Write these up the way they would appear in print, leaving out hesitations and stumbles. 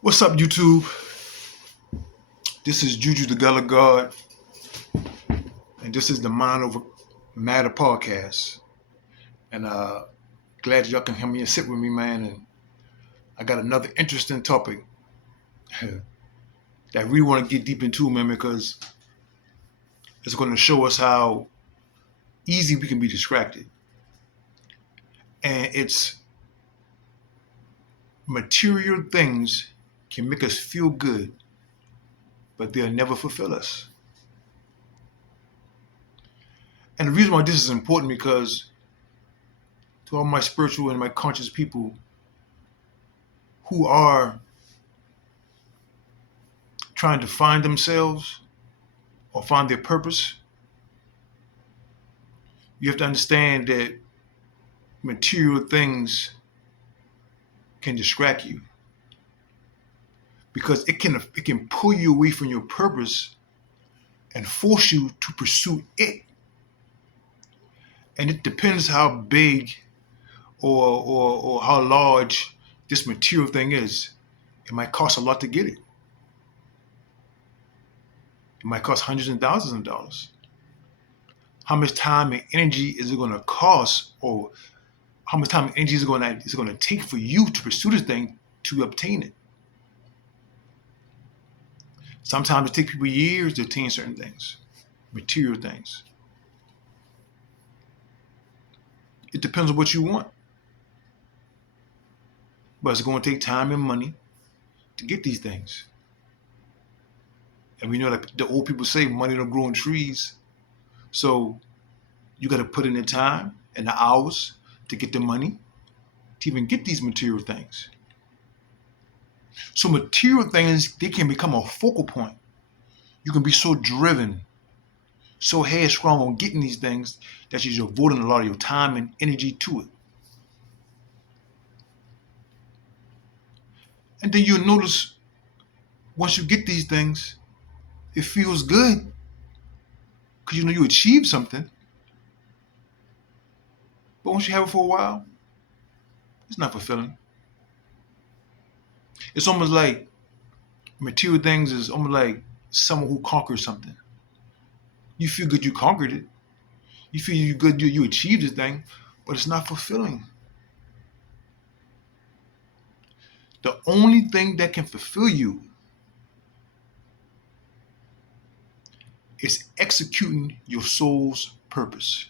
What's up, YouTube? This is Juju the Gullah God, and this is the Mind Over Matter podcast. And glad y'all can hear me and sit with me, man. And I got another interesting topic that I really want to get deep into, man, because it's going to show us how easy we can be distracted. And it's material things can make us feel good, but they'll never fulfill us. And the reason why this is important because to all my spiritual and my conscious people who are trying to find themselves or find their purpose, you have to understand that material things can distract you because it can pull you away from your purpose and force you to pursue it. And it depends how big or how large this material thing is. It might cost a lot to get it. It might cost hundreds and thousands of dollars. How much time and energy is it going to cost, or how much time and energy is it going to take for you to pursue this thing to obtain it? Sometimes it takes people years to attain certain things, material things. It depends on what you want. But it's going to take time and money to get these things. And we know that the old people say money don't grow on trees. So you got to put in the time and the hours to get the money to even get these material things. So material things, they can become a focal point. You can be so driven, so headstrong on getting these things that you're devoting a lot of your time and energy to it. And then you'll notice once you get these things, it feels good because you know you achieved something. But once you have it for a while, it's not fulfilling. It's almost like material things is almost like someone who conquers something. You feel good you conquered it. You feel you good you achieved this thing, but it's not fulfilling. The only thing that can fulfill you is executing your soul's purpose.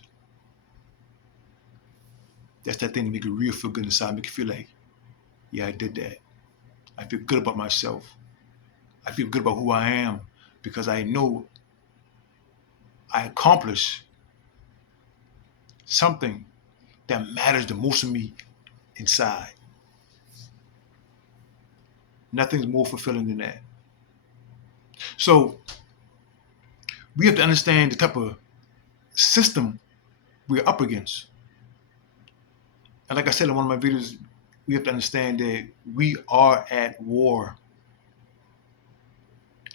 That's that thing that make you real feel good inside, make you feel like, yeah, I did that. I feel good about myself. I feel good about who I am because I know I accomplished something that matters the most to me inside. Nothing's more fulfilling than that. So we have to understand the type of system we're up against. And like I said in one of my videos, we have to understand that we are at war.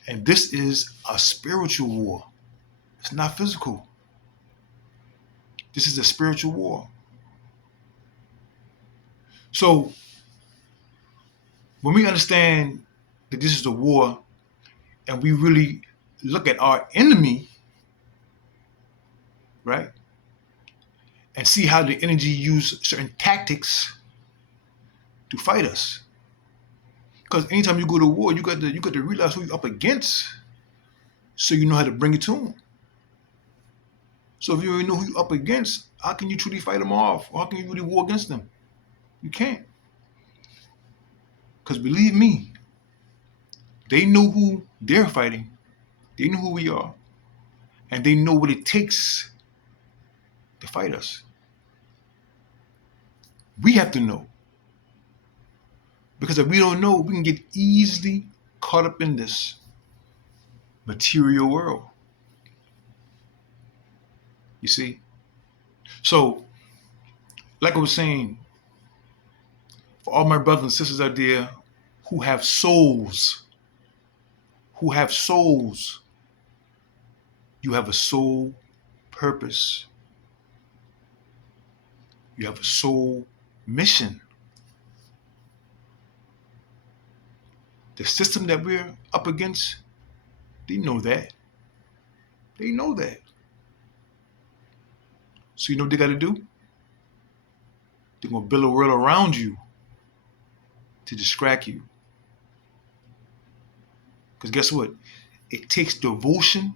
And this is a spiritual war. It's not physical. This is a spiritual war. So when we understand that this is a war and we really look at our enemy, right? And see how the energy use certain tactics to fight us. Because anytime you go to war, you got to realize who you're up against, so you know how to bring it to them. So if you already know who you're up against, how can you truly fight them off? Or how can you really war against them? You can't. Because believe me, they know who they're fighting. They know who we are. And they know what it takes to fight us. We have to know. Because if we don't know, we can get easily caught up in this material world. You see? So, like I was saying, for all my brothers and sisters out there who have souls, you have a soul purpose. You have a soul mission. The system that we're up against, they know that. They know that. So you know what they got to do? They're going to build a world around you to distract you. Because guess what? It takes devotion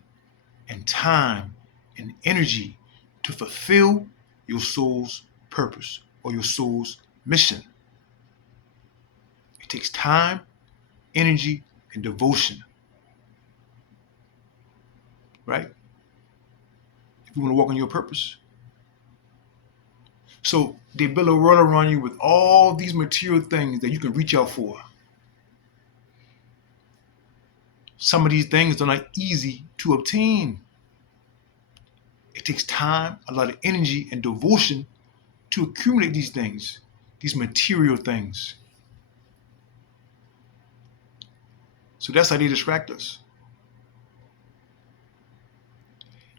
and time and energy to fulfill your soul's purpose or your soul's mission. It takes time, energy, and devotion. Right? If you want to walk on your purpose. So they build a world around you with all these material things that you can reach out for. Some of these things are not easy to obtain. It takes time, a lot of energy, and devotion to accumulate these things, these material things. So that's how they distract us.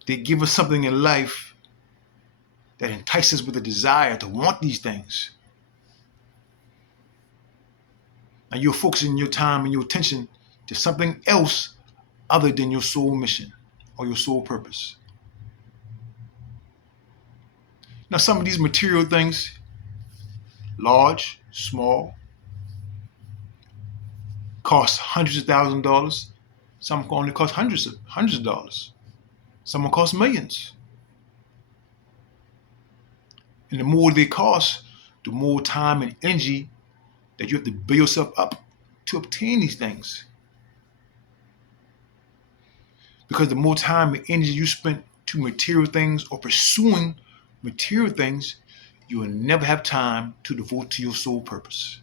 They give us something in life that entices us with a desire to want these things. Now you're focusing your time and your attention to something else other than your soul mission or your soul purpose. Now some of these material things, large, small, cost hundreds of thousands of dollars. Some only cost hundreds of dollars. Some will cost millions. And the more they cost, the more time and energy that you have to build yourself up to obtain these things. Because the more time and energy you spend to material things or pursuing material things, you will never have time to devote to your soul purpose.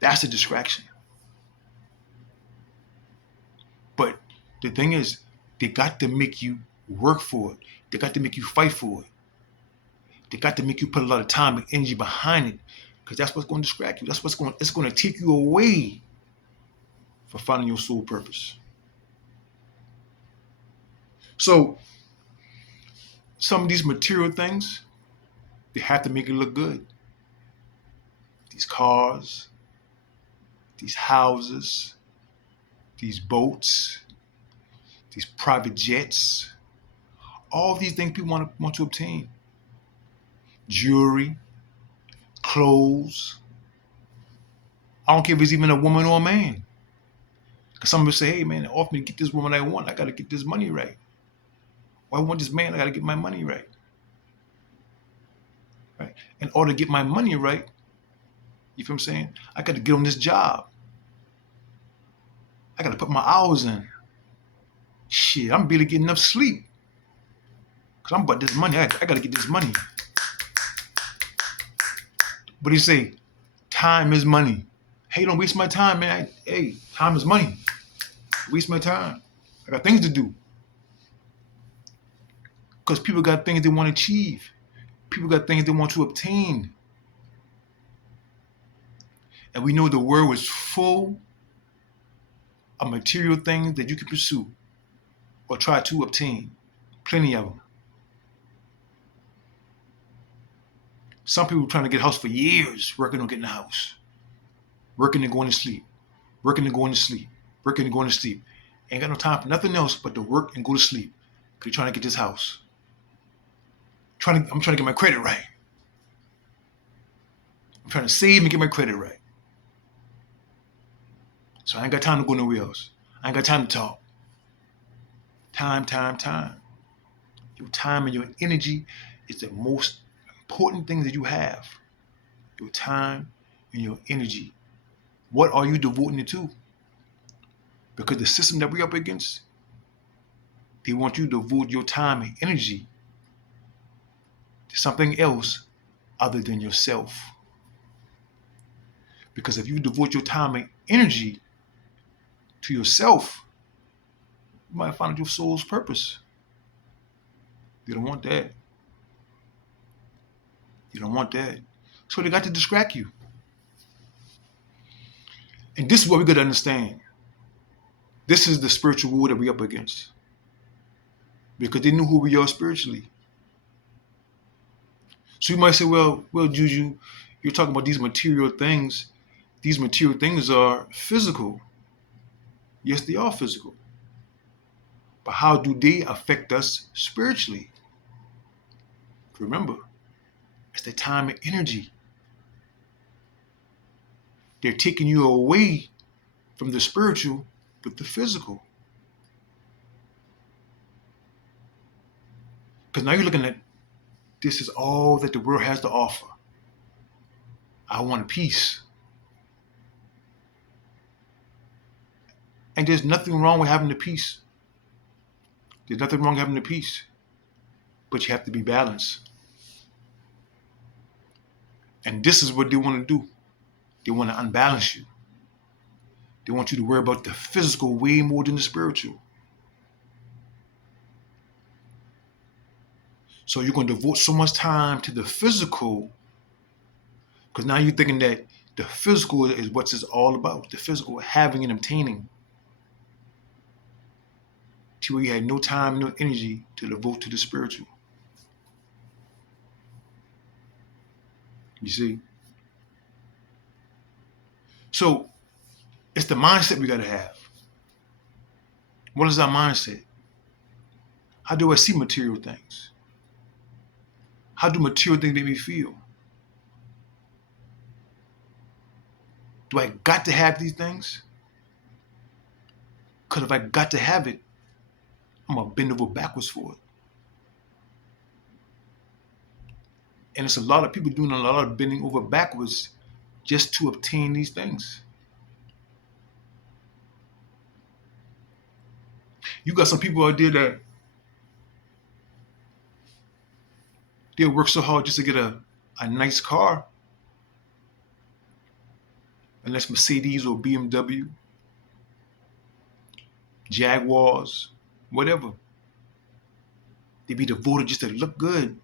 That's a distraction. But the thing is, they got to make you work for it. They got to make you fight for it. They got to make you put a lot of time and energy behind it, because that's what's going to distract you. It's going to take you away from finding your soul purpose. So some of these material things, they have to make it look good. These cars, these houses, these boats, these private jets, all these things people want to obtain. Jewelry, clothes. I don't care if it's even a woman or a man. Because some people say, hey man, off me to get this woman I want, I got to get this money right. Or I want this man, I got to get my money right. Right? In order to get my money right, you feel what I'm saying? I got to get on this job. I got to put my hours in. Shit, I'm barely getting enough sleep. Because I'm about this money. I got to get this money. But he say, time is money. Hey, don't waste my time, man. Hey, time is money. Waste my time. I got things to do. Because people got things they want to achieve. People got things they want to obtain. And we know the world is full of material things that you can pursue or try to obtain. Plenty of them. Some people trying to get a house for years, working on getting a house. Working and going to sleep. Working and going to sleep. Working and going to sleep. Ain't got no time for nothing else but to work and go to sleep. Because you're trying to get this house. I'm trying to get my credit right. I'm trying to save and get my credit right. So I ain't got time to go nowhere else. I ain't got time to talk. Time. Your time and your energy is the most important thing that you have. Your time and your energy. What are you devoting it to? Because the system that we're up against, they want you to devote your time and energy to something else other than yourself. Because if you devote your time and energy to yourself, you might find your soul's purpose. You don't want that. You don't want that. So they got to distract you. And this is what we got to understand. This is the spiritual war that we're up against. Because they knew who we are spiritually. So you might say, well, Juju, you're talking about these material things these material things are physical. Yes, they are physical. But how do they affect us spiritually? Remember, it's the time and energy. They're taking you away from the spiritual with the physical. Because now you're looking at this is all that the world has to offer. I want peace. And there's nothing wrong with having the peace. There's nothing wrong with having the peace. But you have to be balanced. And this is what they want to do. They want to unbalance you. They want you to worry about the physical way more than the spiritual. So you're going to devote so much time to the physical because now you're thinking that the physical is what it's all about. The physical, having and obtaining. To where you had no time, no energy to devote to the spiritual. You see? So it's the mindset we got to have. What is our mindset? How do I see material things? How do material things make me feel? Do I got to have these things? Because if I got to have it, I'm going to bend over backwards for it. And it's a lot of people doing a lot of bending over backwards just to obtain these things. You got some people out there that they'll work so hard just to get a nice car. And that's Mercedes or BMW, Jaguars, whatever. They be devoted just to look good.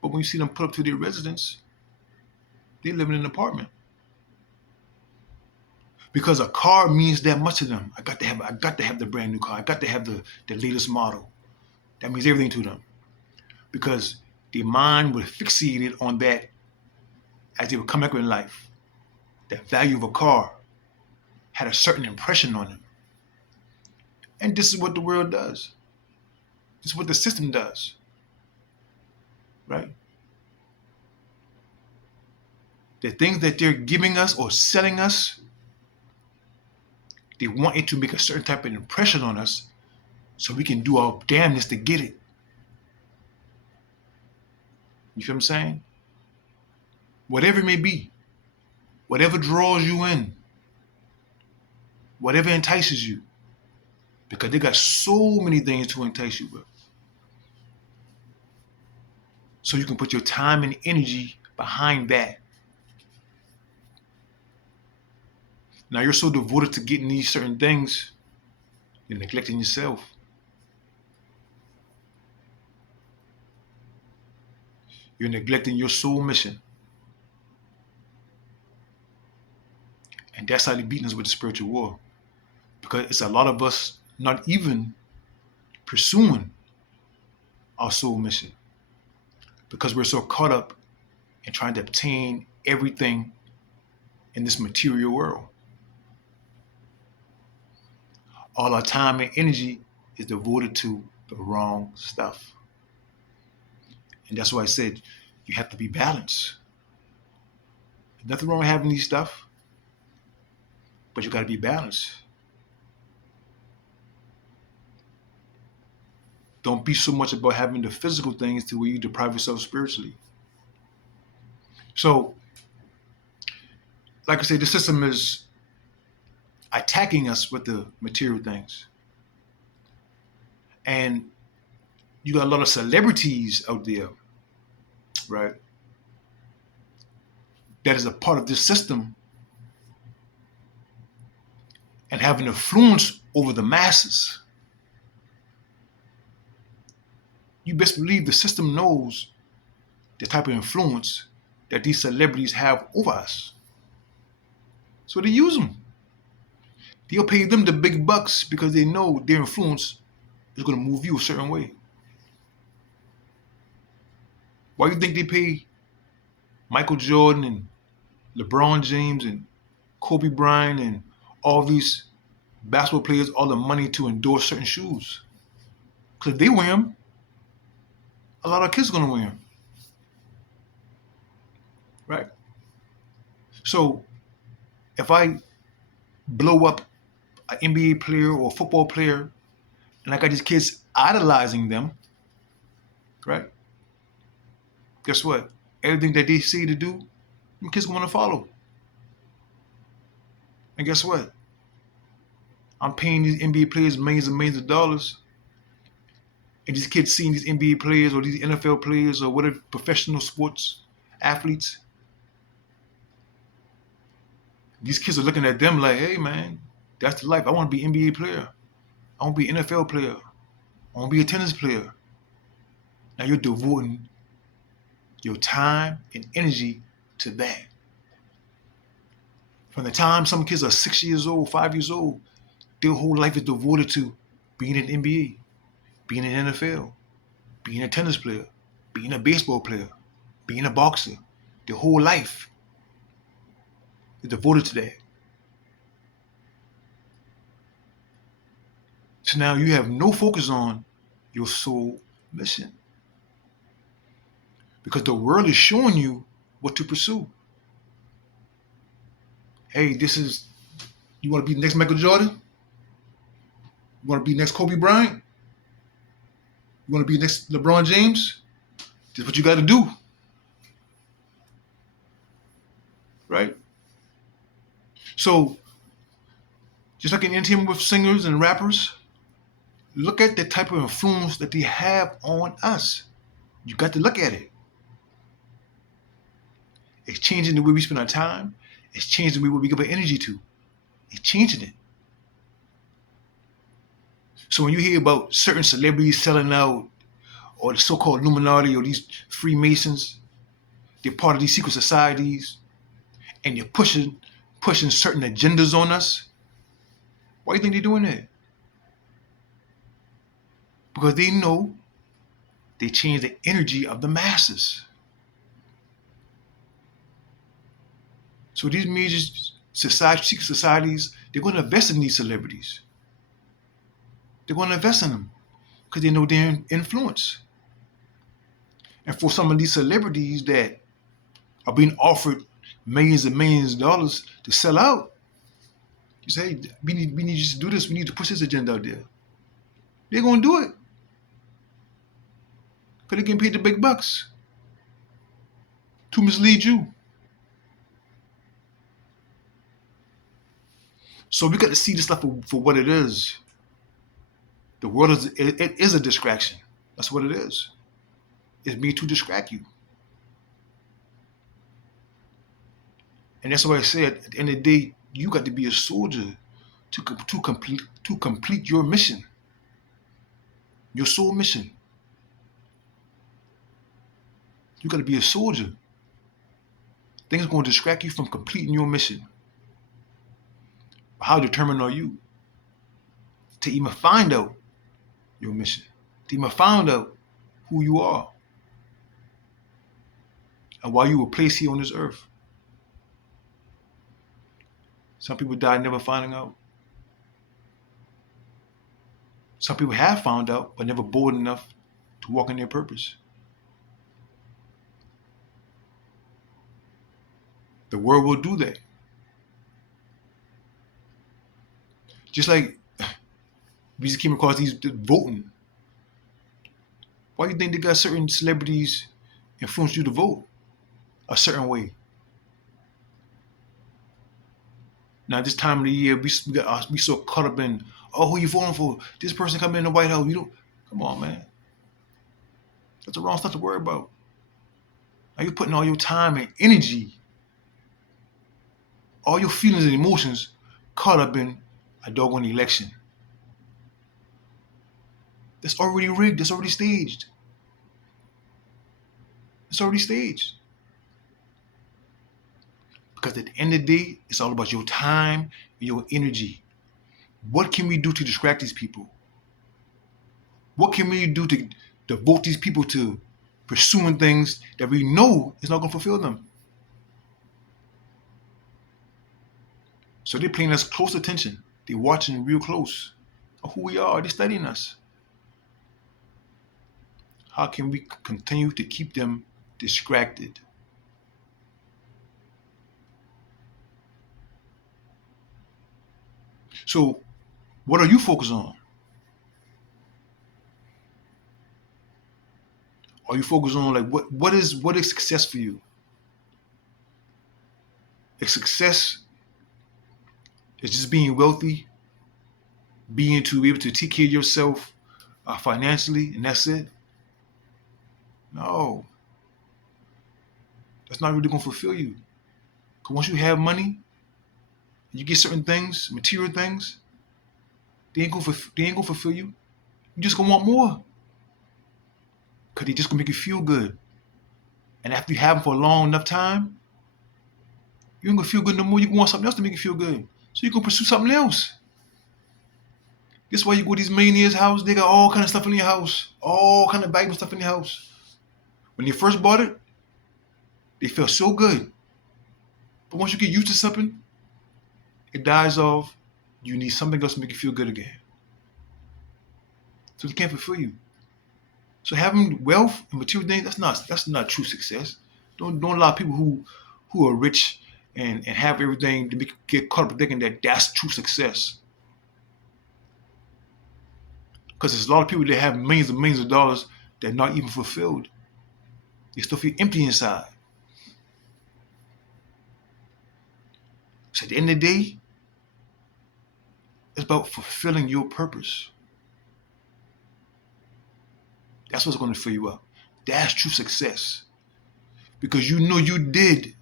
But when you see them put up to their residence, they live in an apartment. Because a car means that much to them. I got to have the brand new car. I got to have the latest model. That means everything to them. Because their mind was fixated on that as they were coming up in life. That value of a car had a certain impression on them. And this is what the world does. This is what the system does. Right? The things that they're giving us or selling us, they want it to make a certain type of impression on us so we can do our damnness to get it. You feel what I'm saying? Whatever it may be, whatever draws you in, whatever entices you, because they got so many things to entice you with. So you can put your time and energy behind that. Now you're so devoted to getting these certain things, you're neglecting yourself. You're neglecting your soul mission. And that's how they're beating us with the spiritual war. Because it's a lot of us not even pursuing our soul mission. Because we're so caught up in trying to obtain everything in this material world. All our time and energy is devoted to the wrong stuff. And that's why I said you have to be balanced. There's nothing wrong with having these stuff, but you got to be balanced. Don't be so much about having the physical things to where you deprive yourself spiritually. So, like I said, the system is attacking us with the material things. And you got a lot of celebrities out there, right? That is a part of this system and having influence over the masses. You best believe the system knows the type of influence that these celebrities have over us. So they use them. They'll pay them the big bucks because they know their influence is going to move you a certain way. Why do you think they pay Michael Jordan and LeBron James and Kobe Bryant and all these basketball players all the money to endorse certain shoes. Because if they wear them, a lot of kids are going to wear them. Right? So if I blow up an NBA player or a football player and I got these kids idolizing them, right? Guess what? Everything that they say to do, them kids want to follow. And guess what? I'm paying these NBA players millions and millions of dollars. And these kids seeing these NBA players or these NFL players or whatever professional sports athletes, these kids are looking at them like, hey man, that's the life. I want to be an NBA player. I want to be an NFL player. I want to be a tennis player. Now you're devoting your time and energy to that. From the time some kids are 6 years old, 5 years old, their whole life is devoted to being an NBA, being an NFL, being a tennis player, being a baseball player, being a boxer. Their whole life is devoted to that. So now you have no focus on your soul mission. Because the world is showing you what to pursue. Hey, you want to be the next Michael Jordan? You want to be next Kobe Bryant? You want to be next LeBron James? This is what you got to do. Right? So, just like in entertainment with singers and rappers, look at the type of influence that they have on us. You got to look at it. It's changing the way we spend our time. It's changing the way we give our energy to. It's changing it. So when you hear about certain celebrities selling out, or the so-called Illuminati, or these Freemasons, they're part of these secret societies, and they're pushing certain agendas on us. Why do you think they're doing that? Because they know they change the energy of the masses. So these major secret societies, they're going to invest in these celebrities. They're going to invest in them because they know their influence. And for some of these celebrities that are being offered millions and millions of dollars to sell out, you say, hey, we need you to do this. We need to push this agenda out there. They're going to do it because they're getting paid the big bucks to mislead you. So we got to see this stuff for what it is. The world is a distraction. That's what it is. It's made to distract you. And that's why I said, at the end of the day, you got to be a soldier to complete your mission, your soul mission. You got to be a soldier. Things are going to distract you from completing your mission. How determined are you to even find out your mission, to even find out who you are and why you were placed here on this earth? Some people die never finding out. Some people have found out but never bold enough to walk in their purpose. The world will do that. Just like we just came across these voting. Why do you think they got certain celebrities influence you to vote a certain way? Now this time of the year, we so caught up in, oh, who you voting for? This person coming in the White House. You don't, come on, man. That's the wrong stuff to worry about. Now you're putting all your time and energy, all your feelings and emotions caught up in a doggone election. That's already rigged. That's already staged. It's already staged. Because at the end of the day, it's all about your time and your energy. What can we do to distract these people? What can we do to devote these people to pursuing things that we know is not going to fulfill them? So they're paying us close attention. They're watching real close of who we are. They're studying us. How can we continue to keep them distracted? So what are you focused on? Are you focused on like what is success for you? If success is just being wealthy, being to be able to take care of yourself financially, and that's it. No, that's not really going to fulfill you. Because once you have money, you get certain things, material things, they ain't gonna fulfill you. You just gonna want more. Because they just gonna make you feel good. And after you have them for a long enough time, you ain't gonna feel good no more. You gonna want something else to make you feel good. So you gonna pursue something else. That's why you go to these millionaires' house. They got all kind of stuff in their house, all kind of valuable stuff in their house. When they first bought it, they felt so good. But once you get used to something, it dies off. You need something else to make you feel good again. So they can't fulfill you. So having wealth and material things, that's not true success. Don't allow people who are rich and have everything to get caught up thinking that that's true success. Because there's a lot of people that have millions and millions of dollars that are not even fulfilled. They still feel empty inside. So at the end of the day, it's about fulfilling your purpose. That's what's going to fill you up. That's true success. Because you know you did.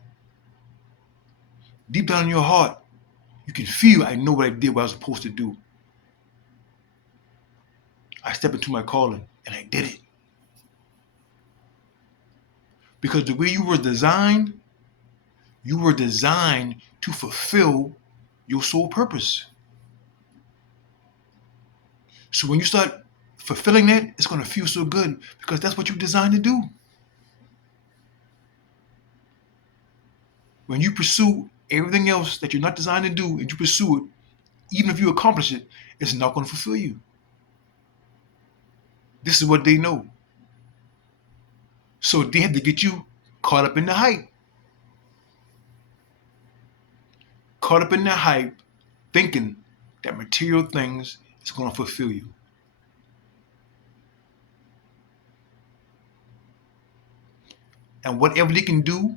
Deep down in your heart, you can feel, I know what I did, what I was supposed to do. I stepped into my calling and I did it. Because the way you were designed to fulfill your soul purpose. So when you start fulfilling that, it's going to feel so good because that's what you're designed to do. When you pursue everything else that you're not designed to do and you pursue it, even if you accomplish it, it's not going to fulfill you. This is what they know. So they have to get you caught up in the hype. Caught up in the hype, thinking that material things is going to fulfill you. And whatever they can do,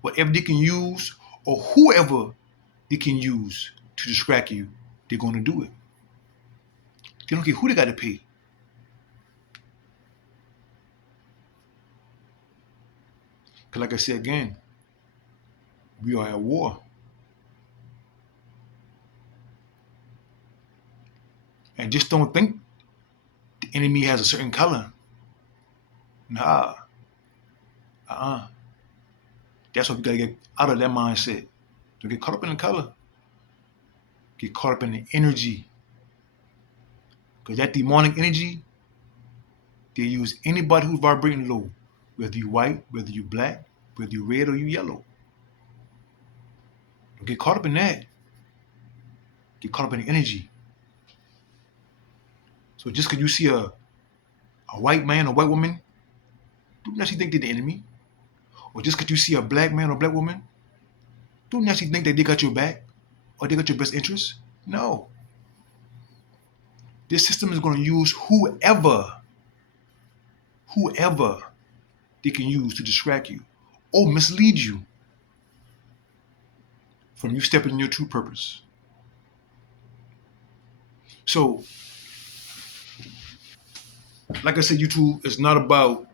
whatever they can use, or whoever they can use to distract you, they're going to do it. They don't care who they got to pay. Because like I said again, we are at war. And just don't think the enemy has a certain color. Nah. That's what we got to get out of that mindset. Don't get caught up in the color. Get caught up in the energy. Because that demonic energy, they use anybody who's vibrating low. Whether you white, whether you black, whether you red or you yellow. Don't get caught up in that. Get caught up in the energy. So just because you see a white man or white woman, don't necessarily think they're the enemy. Or just because you see a black man or black woman, don't necessarily think that they got your back or they got your best interest. No. This system is going to use whoever they can use to distract you or mislead you from you stepping in your true purpose. So, like I said, YouTube is not about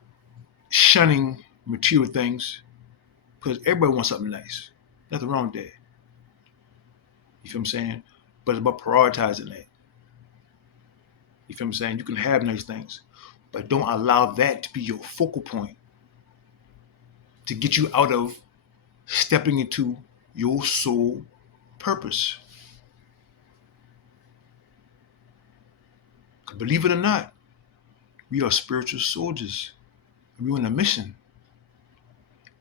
shunning material things because everybody wants something nice. Nothing wrong with that. You feel what I'm saying? But it's about prioritizing that. You feel what I'm saying? You can have nice things, but don't allow that to be your focal point to get you out of stepping into your soul purpose. Believe it or not, we are spiritual soldiers. We're on a mission.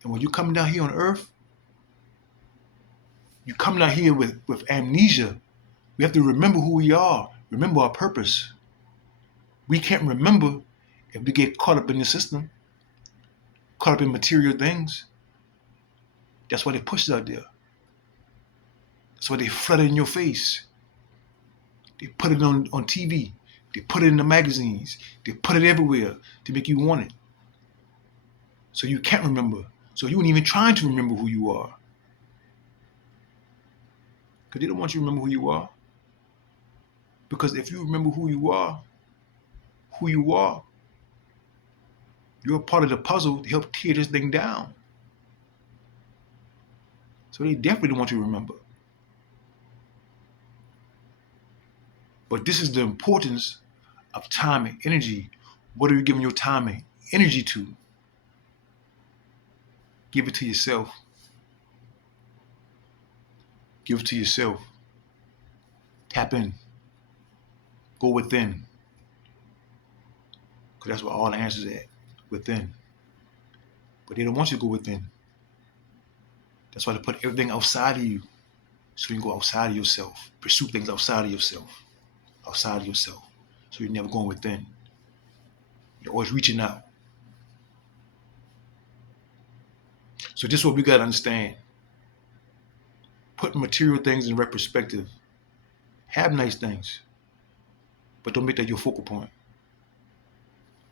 And when you're coming down here on earth, You come down here with amnesia. We have to remember who we are, remember our purpose. We can't remember if we get caught up in the system, caught up in material things. That's why they push it out there. That's why they flood it in your face. They put it on TV. They put it in the magazines. They put it everywhere to make you want it. So you can't remember. So you ain't even trying to remember who you are. Because they don't want you to remember who you are. Because if you remember who you are, you're a part of the puzzle to help tear this thing down. So they definitely don't want you to remember. But this is the importance of time and energy. What are you giving your time and energy to? Give it to yourself. Give it to yourself. Tap in. Go within. Because that's where all the answers are at. Within. But they don't want you to go within. That's why they put everything outside of you. So you can go outside of yourself. Pursue things outside of yourself. Outside of yourself. So you're never going within. You're always reaching out. So this is what we got to understand. Put material things in right perspective. Have nice things. But don't make that your focal point.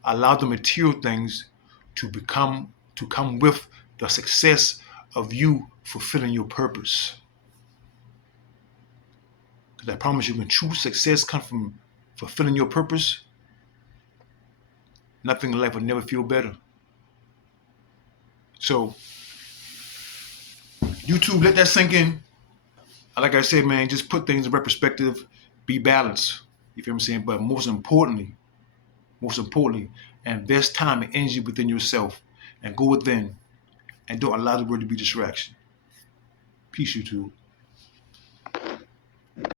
Allow the material things to come with the success of you fulfilling your purpose. Because I promise you, when true success comes from fulfilling your purpose, nothing in life will never feel better. So, YouTube, let that sink in. Like I said, man, just put things in right perspective. Be balanced. You feel what I'm saying? But most importantly, invest time and energy within yourself and go within and don't allow the world to be distraction. Peace, YouTube.